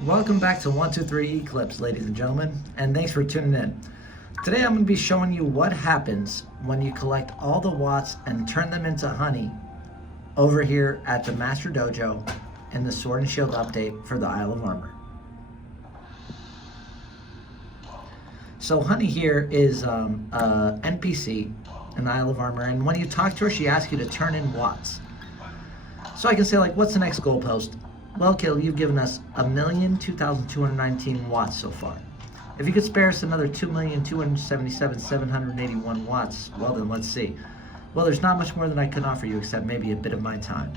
Welcome back to 123 Eclipse, ladies and gentlemen, and thanks for tuning in. Today I'm going to be showing you what happens when you collect all the watts and turn them into honey over here at the Master Dojo in the Sword and Shield update for the Isle of Armor. So honey here is a NPC in the Isle of Armor, and when you talk to her, she asks you to turn in watts. So I can say, like, what's the next goalpost? Well, Caleb, you've given us 1,0219 watts so far. If you could spare us another 2,277,781 watts, well then, let's see. Well, there's not much more than I can offer you except maybe a bit of my time.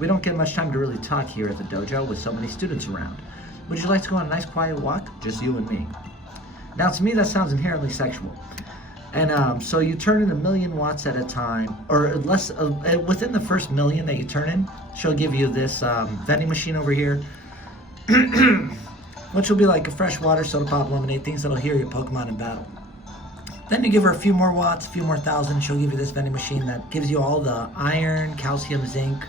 We don't get much time to really talk here at the dojo with so many students around. Would you like to go on a nice quiet walk? Just you and me. Now, to me, that sounds inherently sexual. And so you turn in 1,000,000 watts at a time, or less. Within the first 1,000,000 that you turn in, she'll give you this vending machine over here, which will be like a fresh water, soda pop, lemonade, things that'll heal your Pokemon in battle. Then you give her a few more watts, a few more thousand, she'll give you this vending machine that gives you all the iron, calcium, zinc,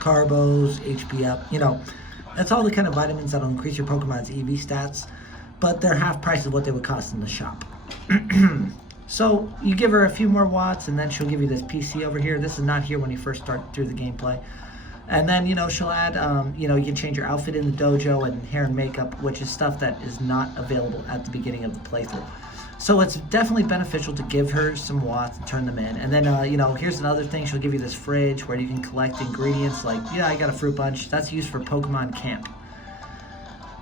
carbos, HP up. You know, that's all the kind of vitamins that'll increase your Pokemon's EV stats, but they're half price of what they would cost in the shop. So you give her a few more watts, and then she'll give you this PC over here. This is not here when you first start through the gameplay. And then, you know, she'll add, you can change your outfit in the dojo and hair and makeup, which is stuff that is not available at the beginning of the playthrough. So it's definitely beneficial to give her some watts and turn them in. And then, here's another thing. She'll give you this fridge where you can collect ingredients like, I got a fruit punch. That's used for Pokemon Camp.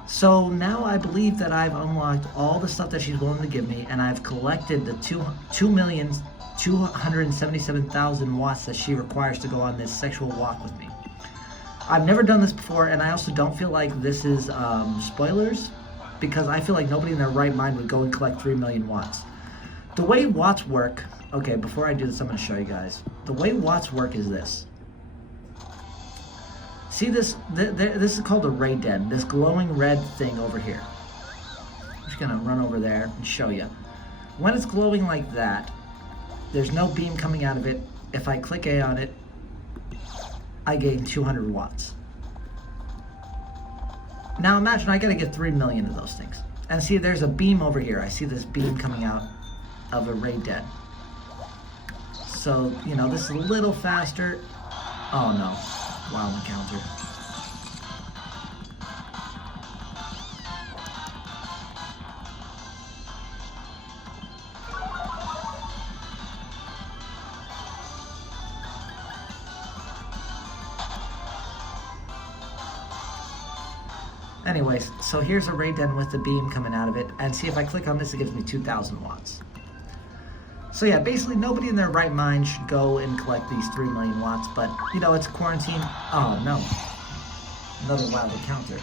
So now I believe that I've unlocked all the stuff that she's willing to give me, and I've collected the 2,277,000 watts that she requires to go on this sexual walk with me. I've never done this before, and I also don't feel like this is spoilers, because I feel like nobody in their right mind would go and collect 3,000,000 watts. The way watts work, okay, before I do this, I'm going to show you guys. The way watts work is this. See this? This is called a ray den, this glowing red thing over here. I'm just gonna run over there and show you. When it's glowing like that, there's no beam coming out of it. If I click A on it, I gain 200 watts. Now imagine I gotta get 3,000,000 of those things. And see, there's a beam over here. I see this beam coming out of a ray den. So, this is a little faster. Oh no. Wild encounter. Anyways, so here's a ray den with the beam coming out of it, and see, if I click on this, it gives me 2,000 watts. So yeah, basically nobody in their right mind should go and collect these 3,000,000 watts, but it's quarantine. Oh no, another wild encounter.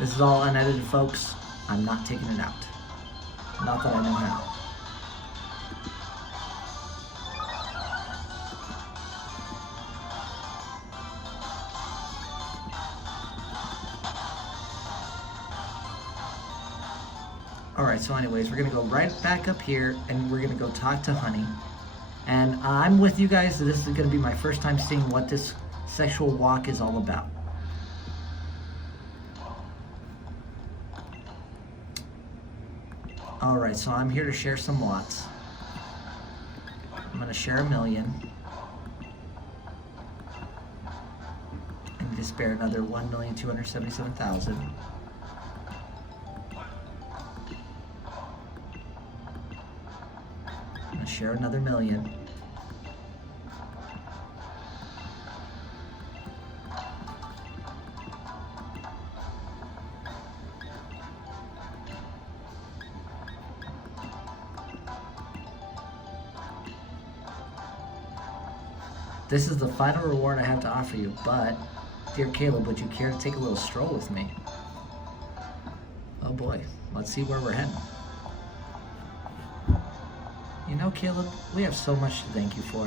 This is all unedited, folks. I'm not taking it out. Not that I know how. Alright, so anyways, we're going to go right back up here, and we're going to go talk to Honey. And I'm with you guys. This is going to be my first time seeing what this sexual walk is all about. Alright, so I'm here to share some watts. I'm going to share 1,000,000. I need to spare another 1,277,000. Share another 1,000,000. This is the final reward I have to offer you, but, dear Caleb, would you care to take a little stroll with me? Oh boy, let's see where we're heading. Caleb, we have so much to thank you for.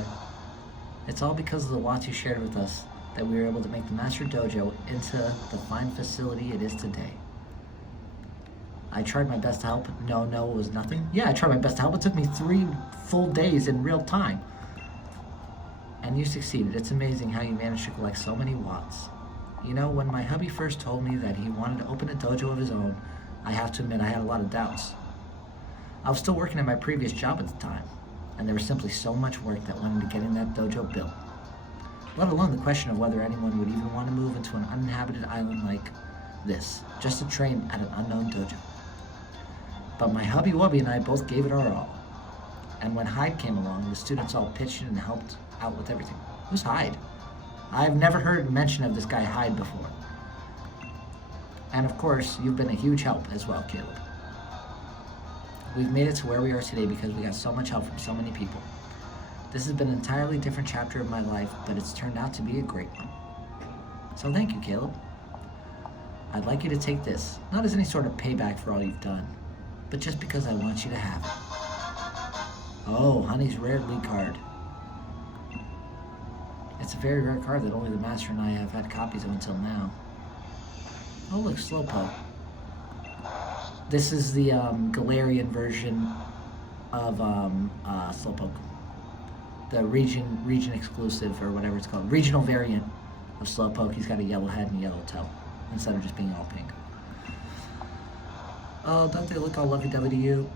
It's all because of the watts you shared with us that we were able to make the Master Dojo into the fine facility it is today. I tried my best to help. No, it was nothing. Yeah, I tried my best to help. It took me 3 full days in real time. And you succeeded. It's amazing how you managed to collect so many watts. You know, when my hubby first told me that he wanted to open a dojo of his own, I have to admit I had a lot of doubts. I was still working at my previous job at the time, and there was simply so much work that went into getting that dojo built. Let alone the question of whether anyone would even want to move into an uninhabited island like this, just to train at an unknown dojo. But my hubby Wubby and I both gave it our all. And when Hyde came along, the students all pitched in and helped out with everything. Who's Hyde? I've never heard mention of this guy Hyde before. And of course, you've been a huge help as well, Caleb. We've made it to where we are today because we got so much help from so many people. This has been an entirely different chapter of my life, but it's turned out to be a great one. So thank you, Caleb. I'd like you to take this, not as any sort of payback for all you've done, but just because I want you to have it. Oh, Honey's rare lead card. It's a very rare card that only the Master and I have had copies of until now. Oh look, Slowpoke. This is the Galarian version of Slowpoke. The region exclusive, or whatever it's called. Regional variant of Slowpoke. He's got a yellow head and a yellow tail, instead of just being all pink. Oh, don't they look all lovey-dovey to you?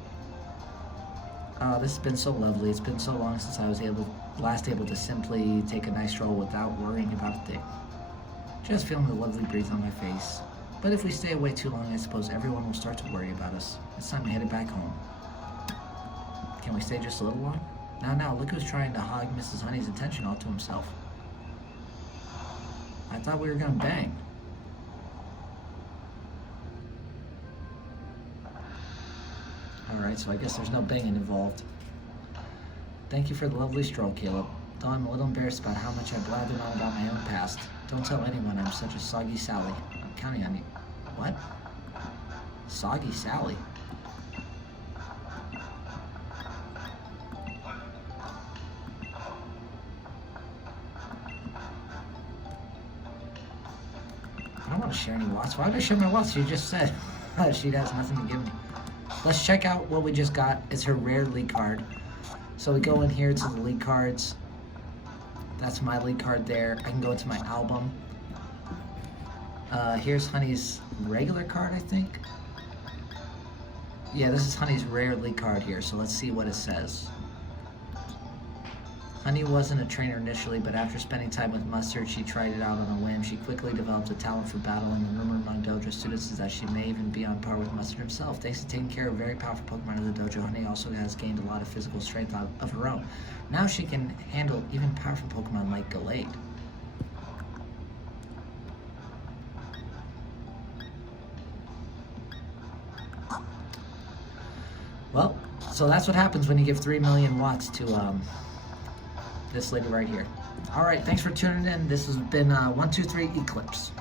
This has been so lovely. It's been so long since I was last able to simply take a nice stroll without worrying about a thing. Just feeling the lovely breeze on my face. But if we stay away too long, I suppose everyone will start to worry about us. It's time we headed back home. Can we stay just a little longer? Now, look who's trying to hog Mrs. Honey's attention all to himself. I thought we were gonna bang. Alright, so I guess there's no banging involved. Thank you for the lovely stroll, Caleb. Though I'm a little embarrassed about how much I blathered on about my own past. Don't tell anyone I'm such a soggy Sally. I'm counting on you. What? Soggy Sally? I don't want to share any watts. Why would I share my watts? She just said she has nothing to give me. Let's check out what we just got. It's her rare league card. So we go in here to the league cards. That's my league card there. I can go into my album. Here's Honey's regular card, I think. Yeah, this is Honey's rare league card here. So let's see what it says. Honey wasn't a trainer initially, but after spending time with Mustard, she tried it out on a whim. She quickly developed a talent for battling, and rumor among dojo students is that she may even be on par with Mustard himself. Thanks to taking care of very powerful Pokemon in the dojo, Honey also has gained a lot of physical strength of her own. Now she can handle even powerful Pokemon like Gallade. Well, so that's what happens when you give 3 million watts to this lady right here. All right, thanks for tuning in. This has been 123 Eclipse.